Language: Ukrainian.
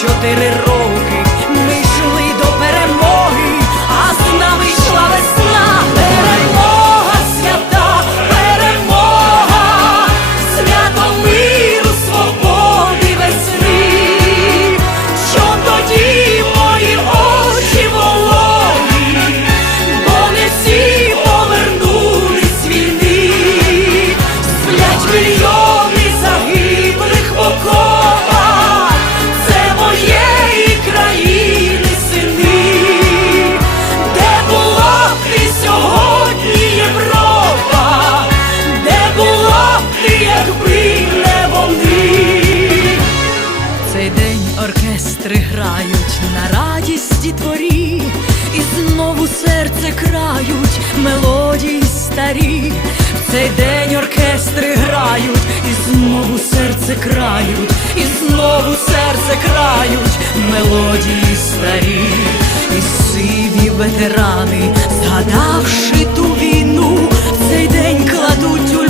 чотири роки. грають на радісті творі, і знову серце крають мелодії старі, в цей день оркестри грають, і знову серце крають, і знову серце крають мелодії старі, і сиві ветерани, згадавши ту війну, в цей день кладуть у